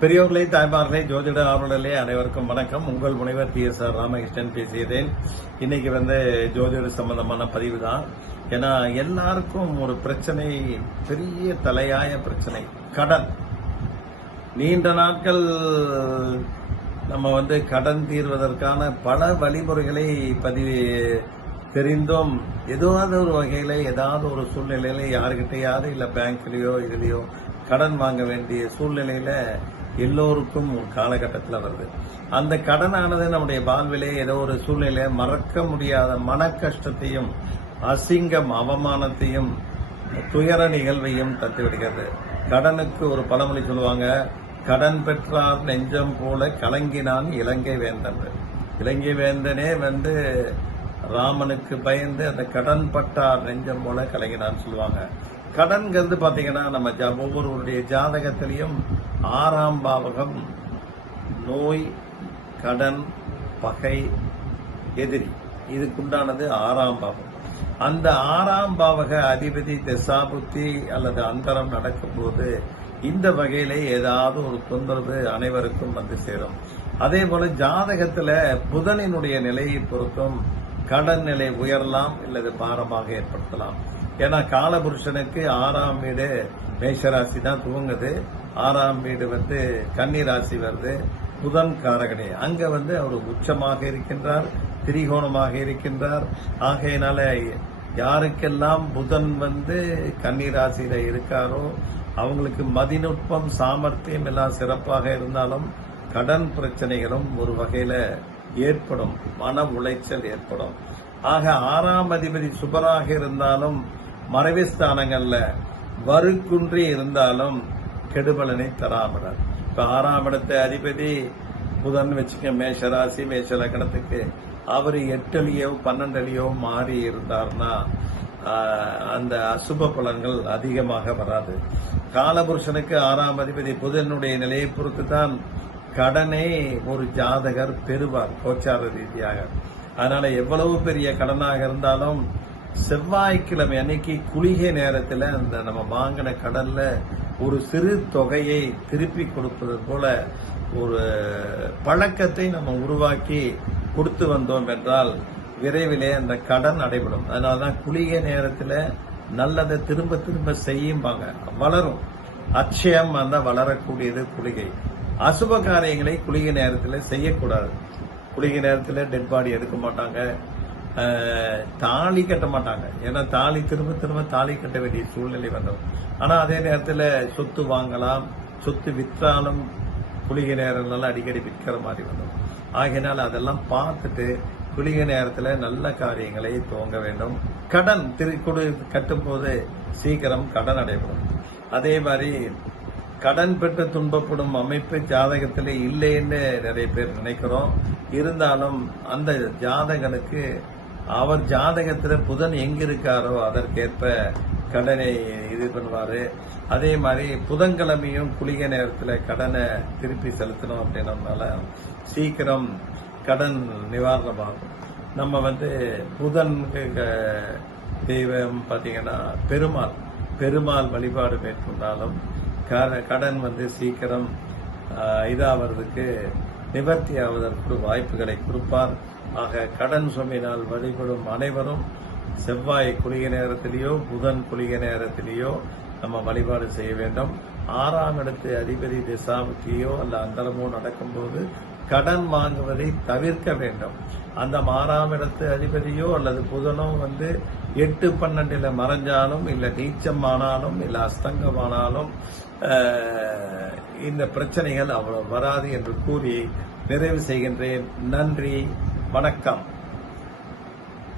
பெரியோர்களே தாய்மார்களே ஜோதிட ஆர்வலர்களே அனைவருக்கும் வணக்கம். உங்கள் முனைவர் டி எஸ் ஆர் ராமகிருஷ்ணன் பேசியதேன். இன்னைக்கு வந்து ஜோதிட சம்பந்தமான பதிவு தான் ஏன்னா எல்லாருக்கும் ஒரு பிரச்சனை பெரிய தலையாய பிரச்சனை கடன். நீண்ட நாட்கள் நம்ம வந்து கடன் தீர்வதற்கான பல வழிமுறைகளை பதிவு தெரிந்தும். ஏதாவது ஒரு வகையில் ஏதாவது ஒரு சூழ்நிலையில யாருக்கிட்டையாவது இல்லை பேங்க்லேயோ இதுலேயோ கடன் வாங்க வேண்டிய சூழ்நிலையில எல்லோருக்கும் ஒரு காலகட்டத்தில் வருது. அந்த கடனானது நம்முடைய வாழ்விலே ஏதோ ஒரு சூழ்நிலையை மறக்க முடியாத மன கஷ்டத்தையும் அசிங்கம் அவமானத்தையும் துயர நிகழ்வையும் தத்துவிடுகிறது கடனுக்கு ஒரு பழமொழி சொல்லுவாங்க கடன் பெற்றார் நெஞ்சம் போல கலங்கினான் இலங்கை வேந்தன். இலங்கை வேந்தனே வந்து ராமனுக்கு பயந்து அந்த கடன் பட்டார் நெஞ்சம் போல கலங்கினான்னு சொல்லுவாங்க. கடன்கிறது பாத்தீங்கன்னா நம்ம ஜா- ஒவ்வொருவருடைய ஜாதகத்திலையும் ஆறாம் பாவகம் நோய் கடன் பகை எதிரி. இதுக்குண்டானது ஆறாம் பாவம். அந்த ஆறாம் பாவக அதிபதி தசாபுத்தி அல்லது அந்தரம் நடக்கும்போது இந்த வகையிலே ஏதாவது ஒரு தொந்தரவு அனைவருக்கும் வந்து சேரும். அதே போல ஜாதகத்துல புதனினுடைய நிலையை பொறுத்தும் கடன் நிலை உயரலாம் அல்லது பாரமாக ஏற்படுத்தலாம். ஏன்னா காலபுருஷனுக்கு ஆறாம் வீடு மேஷராசி தான் துவங்குது. ஆறாம் வீடு வந்து கன்னி ராசி வருது. புதன் காரகனே அங்க வந்து அவர் உச்சமாக இருக்கின்றார் திரிகோணமாக இருக்கின்றார். ஆகையினால யாருக்கெல்லாம் புதன் வந்து கன்னி ராசியில இருக்காரோ அவங்களுக்கு மதிநுட்பம் சாமர்த்தியம் எல்லாம் சிறப்பாக இருந்தாலும் கடன் பிரச்சனைகளும் ஒரு வகையில ஏற்படும் மன உளைச்சல் ஏற்படும். ஆக ஆறாம் அதிபதி சுபராக இருந்தாலும் மறைவு ஸ்தானங்கள்ல வறுக்குன்றி இருந்தாலும் கெடுபலனை தராமலர் இப்ப ஆறாம் இடத்த அதிபதி புதன் வச்சுக்க மேஷராசி மேஷ லக்கணத்துக்கு அவர் எட்டுலயோ பன்னெண்டுலயோ மாறி இருந்தார்னா அந்த அசுப பலன்கள் அதிகமாக வராது. காலபுருஷனுக்கு ஆறாம் அதிபதி புதனுடைய நிலையை பொறுத்து தான் கடனை ஒரு ஜாதகர் பெறுவார் கோச்சார ரீதியாக. அதனால எவ்வளவு பெரிய கடனாக இருந்தாலும் செவ்வாய்க்கிழமை அன்னைக்கு குளிகை நேரத்தில் அந்த நம்ம வாங்கின கடல்ல ஒரு சிறு தொகையை திருப்பி கொடுப்பது போல ஒரு பழக்கத்தை நம்ம உருவாக்கி கொடுத்து வந்தோம் என்றால் விரைவிலே அந்த கடன் அடைபடும் அதனாலதான் குளிகை நேரத்தில் நல்லதை திரும்ப திரும்ப செய்யும்பாங்க. வளரும். அட்சயம் அந்த வளரக்கூடியது குளிகை. அசுப காரியங்களை குளிகை நேரத்தில் செய்யக்கூடாது. குளிகை நேரத்தில் டெட் பாடி எடுக்க மாட்டாங்க. தாலி கட்ட மாட்டாங்க. ஏன்னா தாலி திரும்ப திரும்ப தாலி கட்ட வேண்டிய சூழ்நிலை வந்தோம் ஆனா அதே நேரத்தில் சொத்து வாங்கலாம் சொத்து விற்றாலும் குளிகை நேரங்கள்லாம் அடிக்கடி விற்கிற மாதிரி வந்தோம் ஆகையினால் அதெல்லாம் பார்த்துட்டு குளிகை நேரத்தில் நல்ல காரியங்களை துவங்க வேண்டும். கடன் திருக்குடு கட்டும் போது சீக்கிரம் கடன் அடைபடும் அதே மாதிரி கடன் பெற்று துன்பப்படும் அமைப்பு ஜாதகத்தில் இல்லைன்னு நிறைய பேர் நினைக்கிறோம். இருந்தாலும் அந்த ஜாதகனுக்கு அவர் ஜாதகத்துல புதன் எங்க இருக்காரோ அதற்கேற்ப கடனை இது பண்ணுவாரு. அதே மாதிரி புதன்கிழமையும் குளிகை நேரத்துல கடனை திருப்பி செலுத்தணும் அப்படின்னம்னால சீக்கிரம் கடன் நிவாரணமாகும். நம்ம வந்து புதன் தெய்வம் பாத்தீங்கன்னா பெருமாள் பெருமாள் வழிபாடு மேற்கொண்டாலும் கடன் வந்து சீக்கிரம் ஆஹ், இதாவதுக்கு நிவர்த்தி ஆவதற்கு வாய்ப்புகளை கொடுப்பார். ஆக கடன் சுமையினால் வழிபடும் அனைவரும் செவ்வாய் குளிகை நேரத்திலேயோ புதன் குளிகை நேரத்திலேயோ நம்ம வழிபாடு செய்ய வேண்டும். ஆறாம் இடத்து அதிபதி திசாபுத்தியோ அல்ல அந்தரமோ நடக்கும்போது கடன் வாங்குவதை தவிர்க்க வேண்டும். அந்த மாறாமிடத்து இடத்து அதிபதியோ அல்லது புதனோ வந்து எட்டு பன்னெண்டில் மறைஞ்சாலும் இல்ல நீச்சமானாலும் இல்ல அஸ்தங்கமானாலும் இந்த பிரச்சனைகள் அவ்வளவு வராது என்று கூறி நிறைவு செய்கின்றேன். நன்றி. வணக்கம்.